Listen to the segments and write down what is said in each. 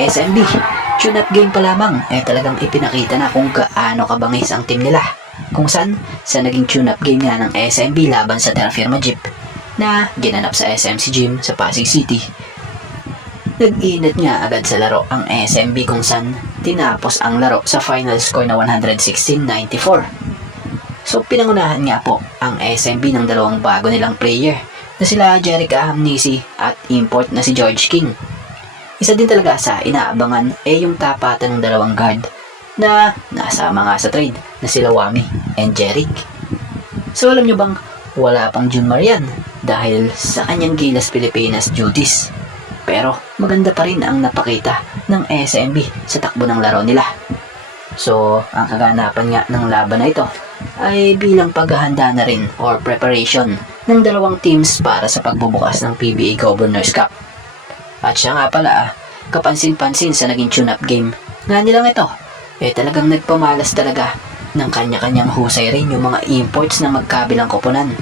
SMB, tune-up game pa lamang talagang ipinakita na kung gaano kabangis ang team nila. Kung saan, sa naging tune-up game nga ng SMB laban sa Terra Firma Jeep na ginanap sa SMC Gym sa Pasig City. Nag-init nga agad sa laro ang SMB kung saan tinapos ang laro sa final score na 116-94. So pinangunahan nga po ang SMB ng dalawang bago nilang player na sila Jeric Ahamnisi at import na si George King. Isa din talaga sa inaabangan yung tapatan ng dalawang guard na nasama nga sa trade na sila Wami and Jeric. So alam nyo bang wala pang Jun Marian dahil sa kanyang Gilas Pilipinas duties. Pero maganda pa rin ang napakita ng SMB sa takbo ng laro nila. So ang kaganapan nga ng laban na ito ay bilang paghahanda na rin or preparation ng dalawang teams para sa pagbubukas ng PBA Governors Cup. At siya nga pala, kapansin-pansin sa naging tune-up game nga nilang ito, talagang nagpamalas talaga ng kanya-kanyang husay rin yung mga imports na magkabilang koponan.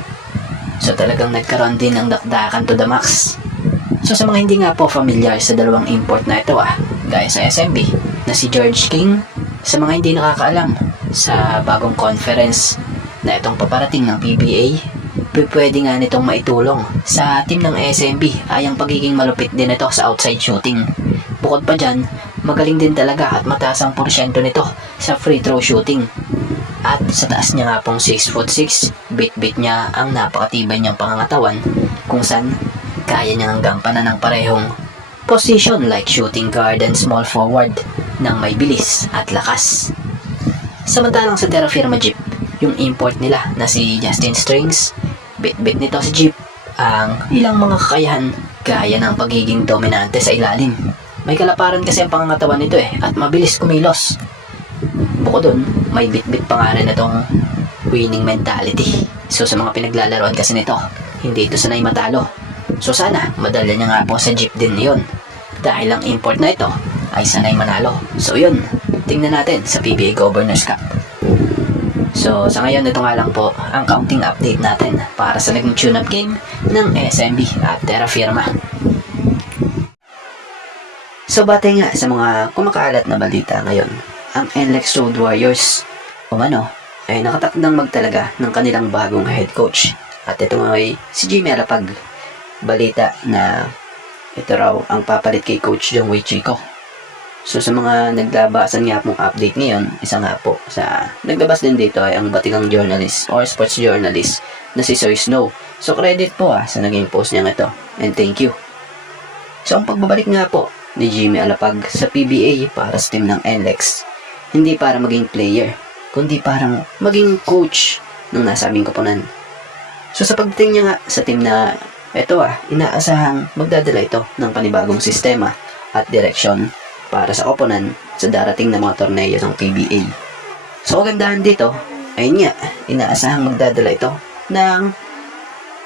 So talagang nagkaroon din ng dakdakan to the max. So sa mga hindi nga po familiar sa dalawang import na ito gaya sa SMB na si George King, sa mga hindi nakakaalam sa bagong conference na itong paparating ng PBA, pwede nga nitong maitulong sa team ng SMB ay ang pagiging malupit din ito sa outside shooting. Bukod pa dyan, magaling din talaga at mataas ang porsyento nito sa free throw shooting. At sa taas niya nga pong 6'6", bit-bit niya ang napakatibay niyang pangangatawan kung saan kaya niya ng gampanan ng parehong position like shooting guard and small forward ng may bilis at lakas. Samantalang sa Terra Firma Jeep, yung import nila na si Justin Strings, bit-bit nito si Jeep ang ilang mga kakayahan gaya ng pagiging dominante sa ilalim. May kalaparan kasi ang pangangatawan nito at mabilis kumilos. Bukod dun, may bit-bit pa nga rin itong winning mentality. So sa mga pinaglalaroan kasi nito, hindi ito sanay matalo. So sana, madala niya nga po sa Jeep din yun. Dahil ang import na ito ay sanay manalo. So yun, tingnan natin sa PBA Governors Cup. So sa ngayon, ito nga lang po ang counting update natin para sa naging tune-up game ng SMB at Terra Firma. So batay nga sa mga kumakalat na balita ngayon, ang NLEX Road Warriors ay nakatakdang magtalaga ng kanilang bagong head coach. At ito nga ay si Jimmy Alapag. Balita na ito raw ang papalit kay Coach Jongwei Chico. So sa mga naglabasan nga pong update ngayon, isa nga po sa naglabas din dito ay ang batigang journalist or sports journalist na si Sir Snow. So credit po sa naging post niya ito, and thank you. So ang pagbabalik nga po ni Jimmy Alapag sa PBA para sa team ng NLEX, hindi para maging player, kundi parang maging coach ng nasabing koponan. So sa pagdating niya nga sa team na ito inaasahang magdadala ito ng panibagong sistema at direksyon para sa koponan sa darating na mga torneo ng PBA. So kagandahan dito, ayun nga, inaasahang magdadala ito ng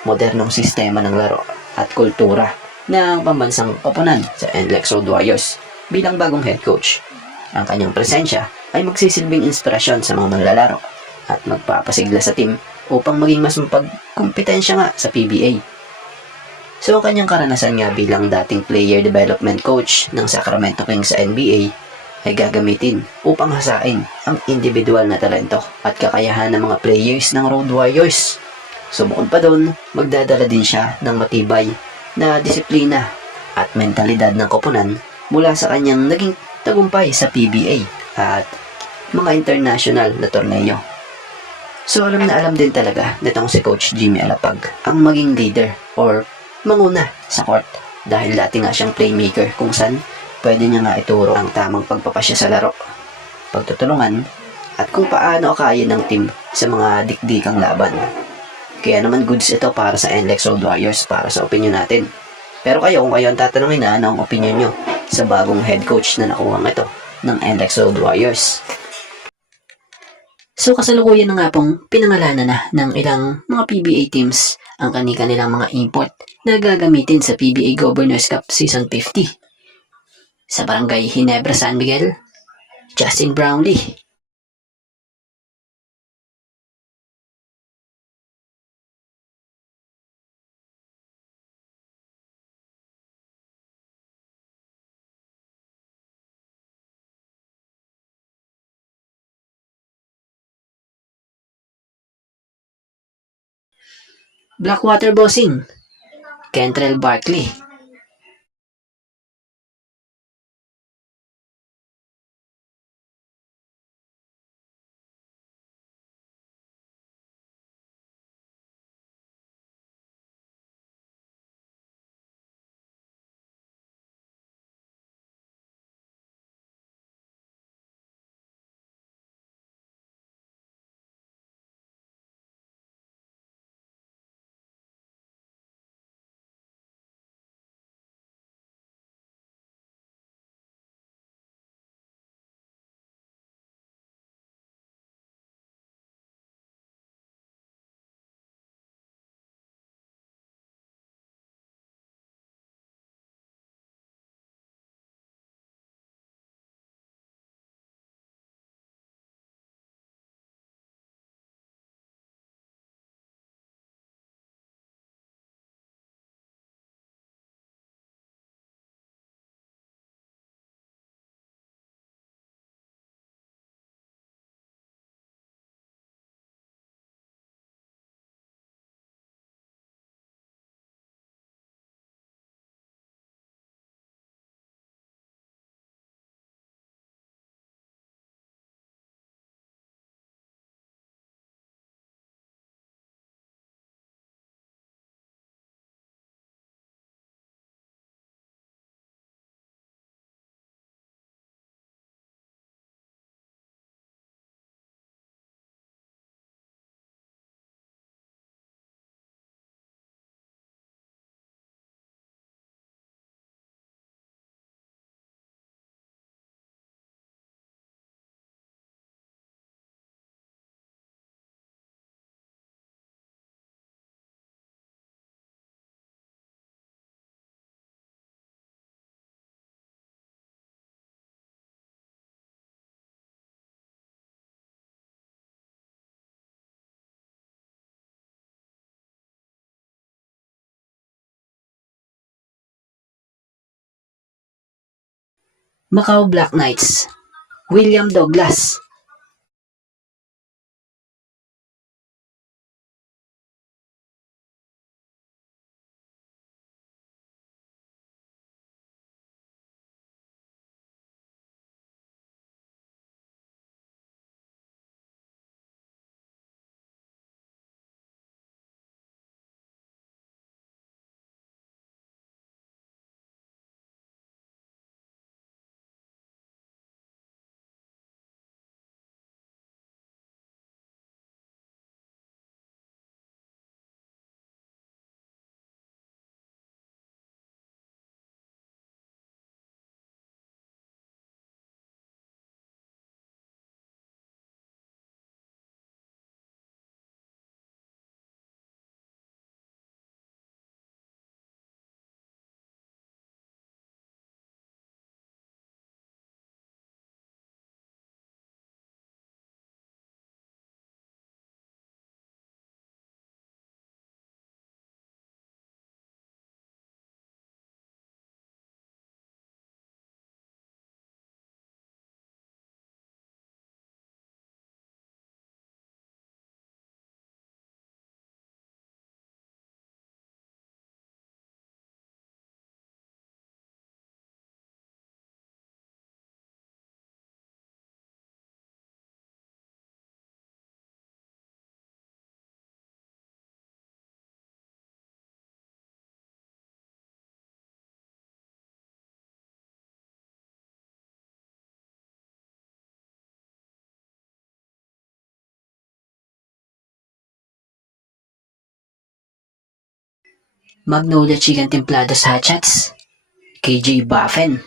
modernong sistema ng laro at kultura ng pambansang koponan sa NLEX Road Warriors bilang bagong head coach. Ang kanyang presensya ay magsisilbing inspirasyon sa mga manlalaro at magpapasigla sa team upang maging mas mapagkumpetensya nga sa PBA. So ang kanyang karanasan nga bilang dating player development coach ng Sacramento Kings sa NBA ay gagamitin upang hasain ang individual na talento at kakayahan ng mga players ng Road Warriors. So bukod pa doon, magdadala din siya ng matibay na disiplina at mentalidad ng koponan mula sa kanyang naging tagumpay sa PBA at mga international na torneo. So alam na alam din talaga nitong si Coach Jimmy Alapag ang maging leader or manguna sa court dahil dati nga siyang playmaker kung saan pwede niya nga ituro ang tamang pagpapasya sa laro, pagtutulungan at kung paano akayin ng team sa mga dikdikang laban. Kaya naman goods ito para sa NLEX Road Warriors para sa opinion natin. Pero kayo, kung kayo ang tatanungin ano ang opinion nyo sa bagong head coach na nakuha ito ng NLEX Road Warriors. So kasalukuyan na nga pong pinangalanan na ng ilang mga PBA teams ang kanilang mga import na gagamitin sa PBA Governors Cup Season 50. Sa Barangay Ginebra, San Miguel, Justin Brownlee. Blackwater Bossing, Kentrell Barkley. Macau Black Knights, William Douglas. Magnolia Chicken Templado sa Chats, KJ Buffen.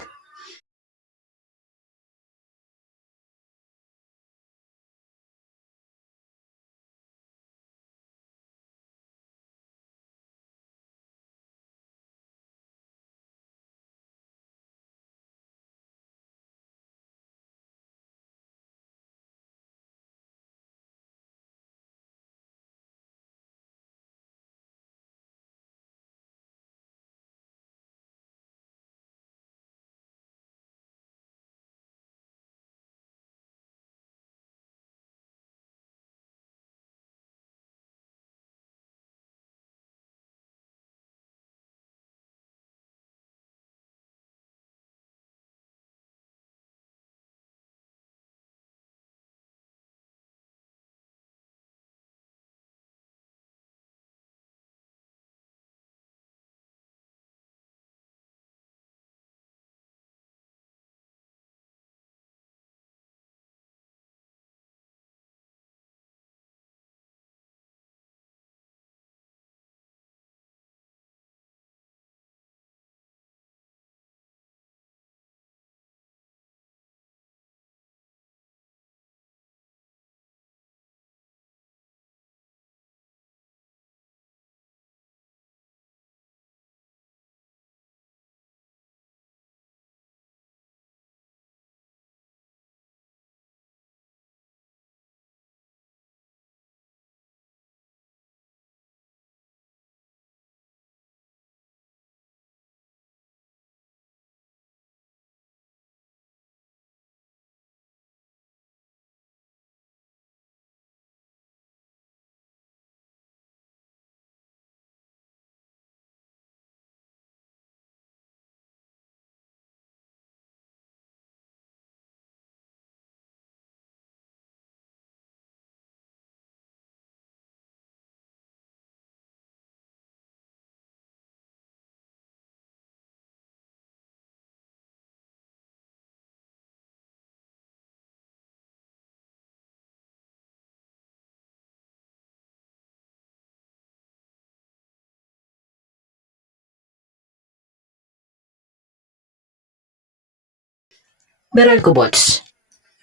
Beral Kubots,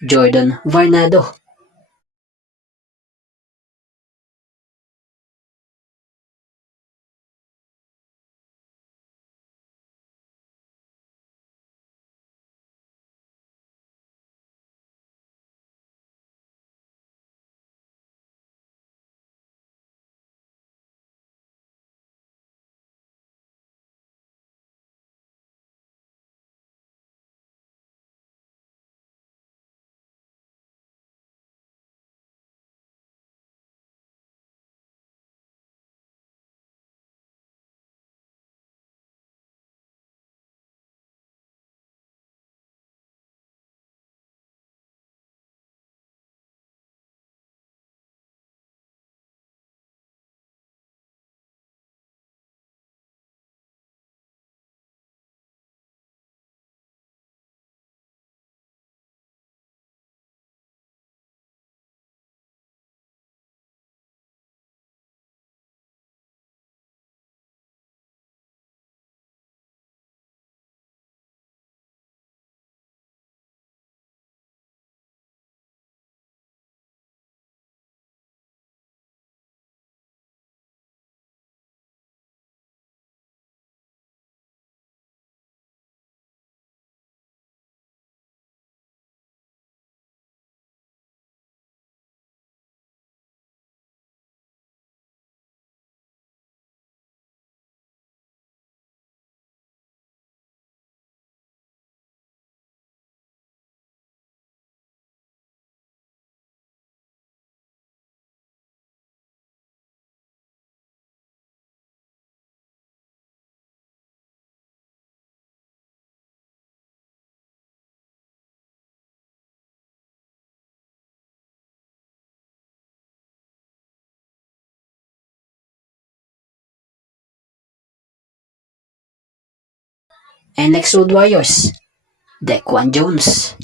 Jordan Varnado, NX Road Warriors, Dequan Jones,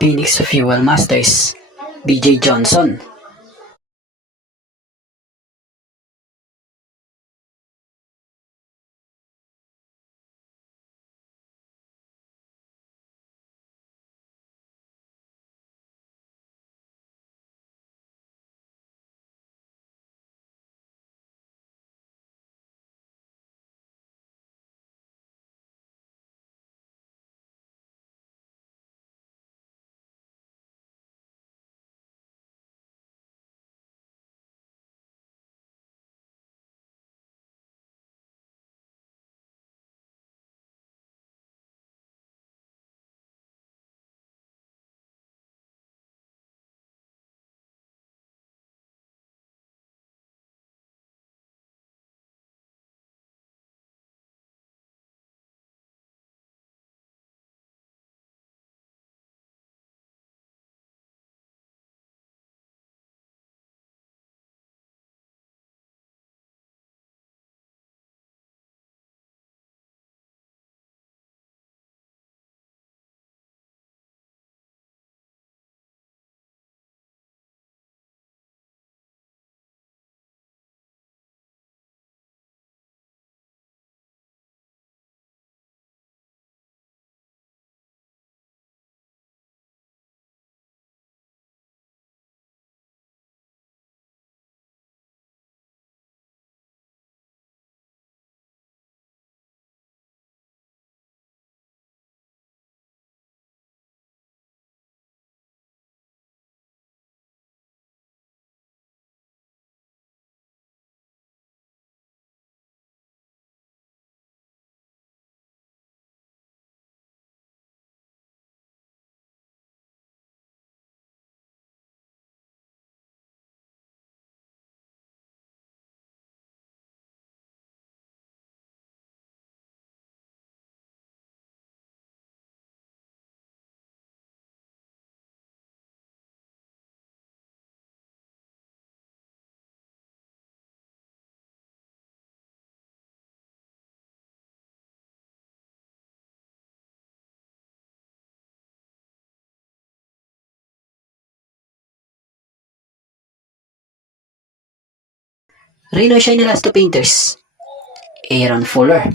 Phoenix Fuel Masters, BJ Johnson, Reno Shine Elasto Painters, Aaron Fuller,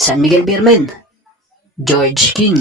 San Miguel Birmen, George King,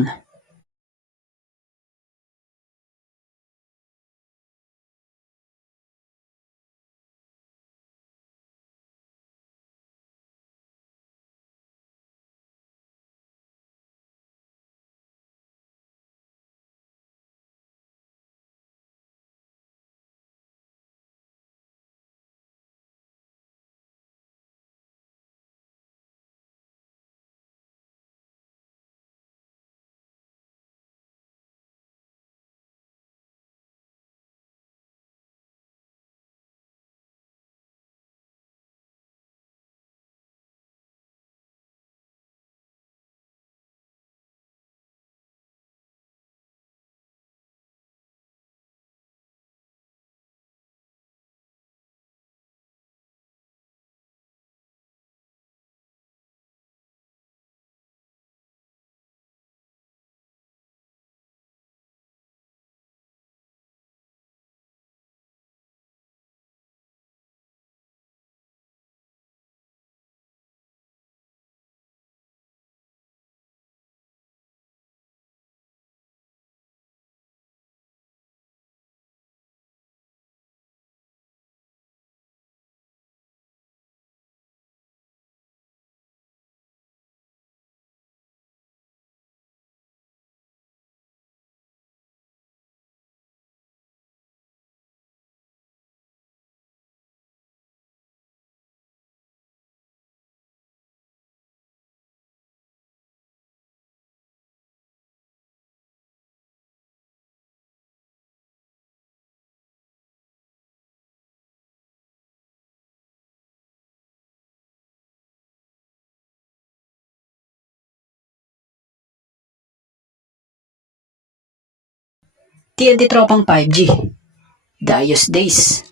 TNT Tropang 5G, Darius Days,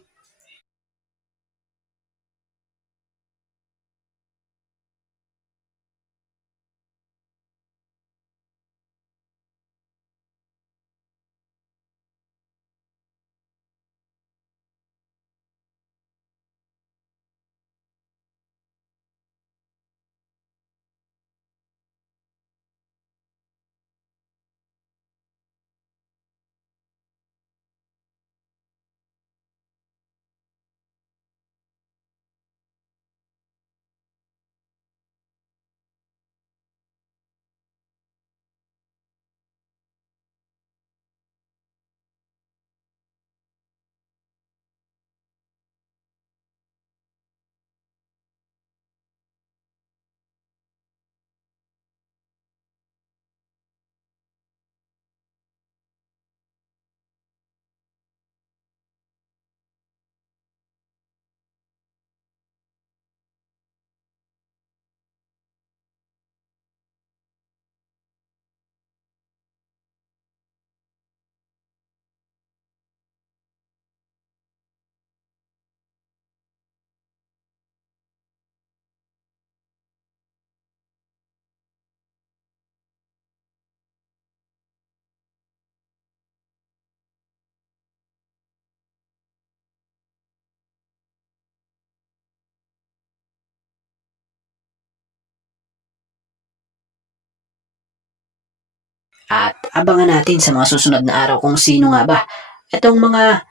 At abangan natin sa mga susunod na araw kung sino nga ba itong mga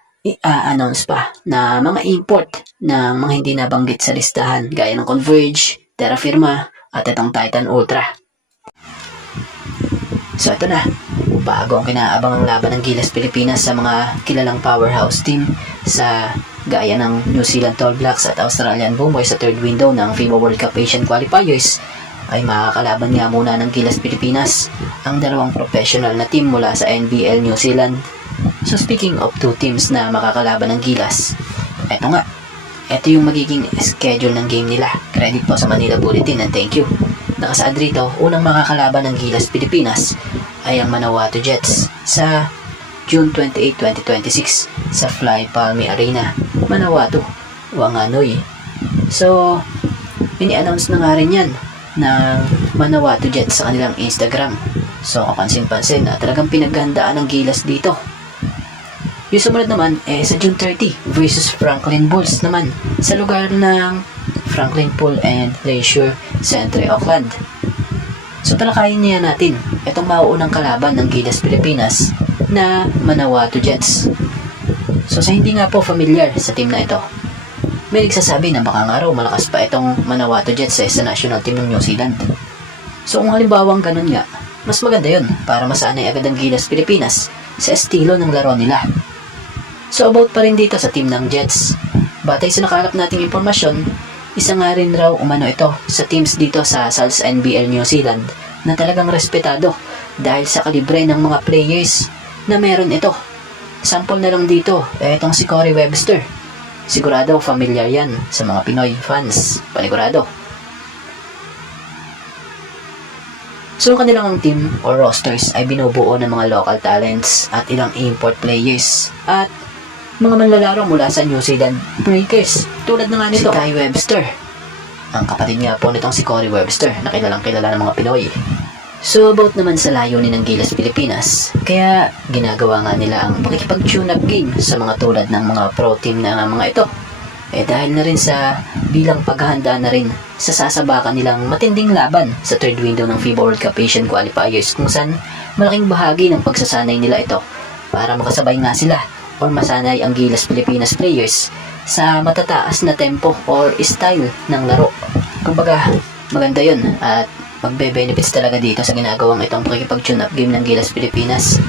announce pa na mga import ng mga hindi nabanggit sa listahan gaya ng Converge, Terra Firma at itong Titan Ultra. So ito na, bago ang kinaabang ang laban ng Gilas Pilipinas sa mga kilalang powerhouse team sa gaya ng New Zealand Tall Blacks at Australian Boomers sa third window ng FIBA World Cup Asian Qualifiers, ay makakalaban nga muna ng Gilas Pilipinas ang dalawang professional na team mula sa NBL New Zealand. So speaking of two teams na makakalaban ng Gilas, ito yung magiging schedule ng game nila. Credit po sa Manila Bulletin and thank you. Nakasaad rito, unang makakalaban ng Gilas Pilipinas ay ang Manawato Jets sa June 28, 2026 sa Fly Palmi Arena, Manawato, Whanganui. So, ini-announce na nga rin yan ng Manawato Jets sa kanilang Instagram. So, kapansin-pansin na talagang pinaghandaan ng Gilas dito. Yung sumunod naman sa June 30 versus Franklin Bulls naman sa lugar ng Franklin Pool and Leisure Centre, Auckland. So talakayin niya natin itong mauunang kalaban ng Gilas Pilipinas na Manawato Jets. So sa hindi nga po familiar sa team na ito, may nagsasabi na baka nga raw malakas pa itong Manawato Jets sa national team ng New Zealand. So kung halimbawang ganun nga, mas maganda yun para masanay agad ang Gilas Pilipinas sa estilo ng laro nila. So about pa rin dito sa team ng Jets, batay sa nakalap nating impormasyon, isa nga rin raw umano ito sa teams dito sa SALS NBL New Zealand na talagang respetado dahil sa kalibre ng mga players na meron ito. Sample na lang dito, itong si Corey Webster. Sigurado familiar yan sa mga Pinoy fans, panigurado. So ang kanilang team or rosters ay binubuo ng mga local talents at ilang import players at mga manlalaro mula sa New Zealand Breakers tulad na nga nito si Kai Webster, ang kapatid nga po nitong si Corey Webster na kilalang kilala ng mga Pinoy. So about naman sa layunin ng Gilas Pilipinas, kaya ginagawa nga nila ang pakikipag-tune-up game sa mga tulad ng mga pro team na mga ito, dahil na rin sa bilang paghahanda na rin sa sasabakan nilang matinding laban sa third window ng FIBA World Cup Asian Qualifiers, kung saan malaking bahagi ng pagsasanay nila ito para makasabay nga sila or masanay ang Gilas Pilipinas players sa matataas na tempo or style ng laro. Kumbaga, maganda yun at magbe-benefits talaga dito sa ginagawang itong pakikipag-tune-up game ng Gilas Pilipinas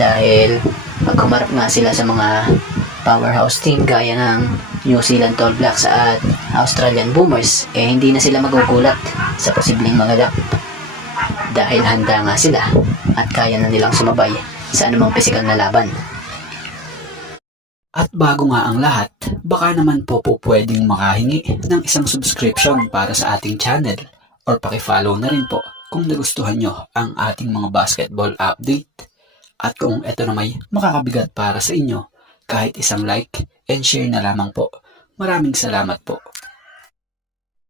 dahil pag humarap nga sila sa mga powerhouse team gaya ng New Zealand Tall Blacks at Australian Boomers, hindi na sila magugulat sa posibleng magalap dahil handa nga sila at kaya na nilang sumabay sa anumang pisikal na laban. At bago nga ang lahat, baka naman po pwedeng makahingi ng isang subscription para sa ating channel or pakifollow na rin po kung nagustuhan nyo ang ating mga basketball update. At kung ito na may makakabigat para sa inyo, kahit isang like and share na lamang po. Maraming salamat po.